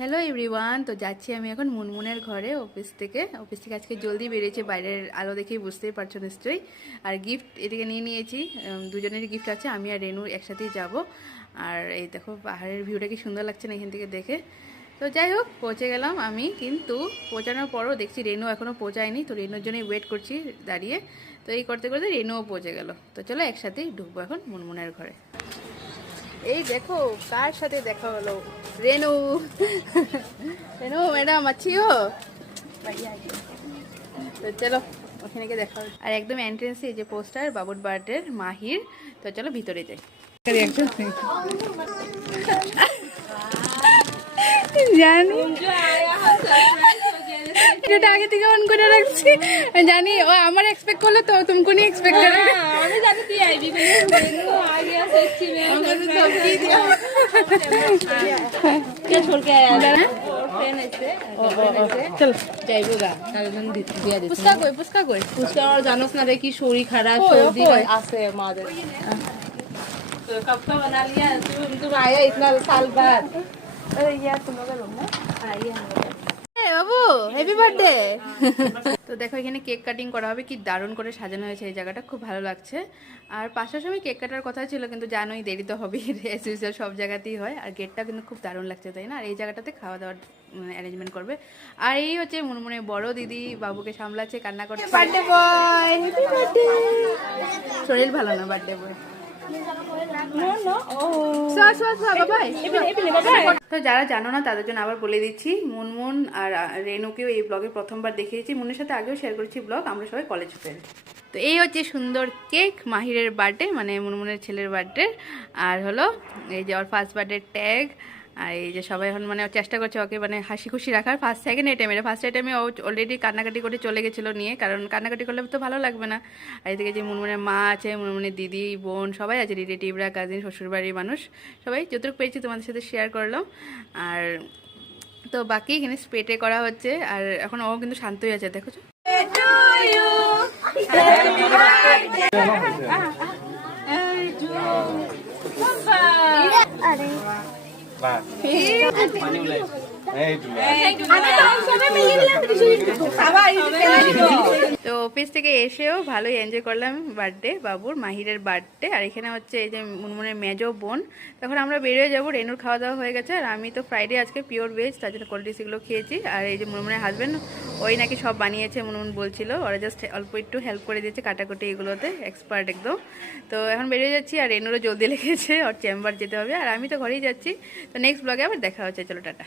Hello everyone. তো যাচ্ছি আমি এখন মুনমুনের ঘরে অফিস থেকে আজকে জলদি বেরিয়েছে, বাইরের আলো দেখেই বুঝতেই পারছো নিশ্চয়ই। আর গিফট এদিকে নিয়ে নিয়েছি, দুজনেরই গিফট আছে, আমি আর রেনু একসাথেই যাব। আর এই দেখো পাহাড়ের ভিউটা কি সুন্দর লাগছে না এখান থেকে দেখে। তো যাই হোক পৌঁছে গেলাম আমি, কিন্তু পৌঁছানোর পরও দেখছি রেনু এখনও পৌঁছায়নি। তো রেনুর জন্যই ওয়েট করছি দাঁড়িয়ে। তো এই করতে করতে রেনুও পৌঁছে গেল। তো চলো একসাথেই ঢুকবো এখন মুনমুনের ঘরে। এই দেখো কার সাথে দেখা হলো, রেনু। রেনু ম্যাডাম আছি হো। তো চলো ওখানে গিয়ে দেখা হবে। আর একদম এন্ট্রেন্সে এই যে পোস্টার বাবুর বার্থডের মাহির। তো চলো ভিতরে যাই। জানি এটা আগে থেকে অন করে রাখছি, জানি ও আমার এক্সপেক্ট করলে তো তুমি কোনি এক্সপেক্ট করে। আমি জানি তুই আইবি কিন্তু আগে আসছি না আমাকে তো কি দিও কে छोड़ के आया है फ्रेंड আছে চল যাইবো গা কারণ দিয়া দিছি পুস্কা কই পুষ্কা আর জানোস না রে কি শরীর খারাপ সর্দি আছে মাদের तो कब का बना लिया तुम आया इतना साल बाद अरे यार तुम लोग लोग ना आइए हम लोग বাবু হ্যাপি বার্থডে। তো দেখো এখানে কেক কাটিং করা হবে, কি দারুণ করে সাজানো হয়েছে এই জায়গাটা, খুব ভালো লাগছে। আর 5টার সময় কেক কাটার কথা ছিল, কিন্তু জানোই দেরি তো হবেই, সব জায়গাতেই হয়। আর গেটটা কিন্তু খুব দারুণ লাগছে তাই না। আর এই জায়গাটাতে খাওয়া দাওয়ার অ্যারেঞ্জমেন্ট করবে। আর এই হচ্ছে মুনমুনে বড় দিদি, বাবুকে সামলাচ্ছে, কান্না করছে। Birthday boy, happy birthday. শরীর ভালো না, বার্থডে বয়। তো যারা জানো না তাদের জন্য আবার বলে দিচ্ছি, মুনমুন আর রেনুকেও এই ব্লগে প্রথমবার দেখিয়েছি। মুনের সাথে আগেও শেয়ার করেছি ব্লগ, আমরা সবাই কলেজ ফ্রেন্ড। তো এই হচ্ছে সুন্দর কেক, মাহিরের বার্থডে মানে মুনমুনের ছেলের বার্থডে। আর হলো এই যে ওর ফার্স্ট বার্থডে ট্যাগ। আর এই যে সবাই এখন মানে চেষ্টা করছে ওকে মানে হাসি খুশি রাখার। সেকেন্ড আইটেমে ও অলরেডি কান্নাকাটি করে চলে গেছিলো নিয়ে, কারণ কান্নাকাটি করলে তো ভালো লাগবে না। আর এদিকে যে মুনমুনের মা আছে, মুনমুনের দিদি বোন সবাই আছে, রিলেটিভরা, কাজিন, শ্বশুরবাড়ির মানুষ সবাই, যতটুকু পেয়েছি তোমাদের সাথে শেয়ার করলাম। আর তো বাকি এখানে স্প্রেটে করা হচ্ছে। আর এখন ও কিন্তু শান্তই আছে, দেখো। তো অফিস থেকে এসেও ভালোই এনজয় করলাম বার্থডে বাবুর, মাহিরের বার্থডে। আর এখানে হচ্ছে এই যে মুনমুনের মেজো বোন। তখন আমরা বেরিয়ে যাবো, রেনুর খাওয়া দাওয়া হয়ে গেছে। আর আমি তো ফ্রাইডে আজকে পিওর ভেজ, তার জন্য কোল্ড ড্রিঙ্কস এগুলো খেয়েছি। আর এই যে মুনমুনের হাজব্যান্ড, ওই নাকি সব বানিয়েছে, মুনমুন বলছিল। ওরা জাস্ট অল্প একটু হেল্প করে দিয়েছে কাটাকুটি এগুলোতে, এক্সপার্ট একদম। তো এখন বেরিয়ে যাচ্ছি। আর রেনুরও জলদি লেগেছে, ওর চেম্বার যেতে হবে। আর আমি তো ঘরেই যাচ্ছি। তো নেক্সট ব্লগে আবার দেখা হচ্ছে, চলো টাটা।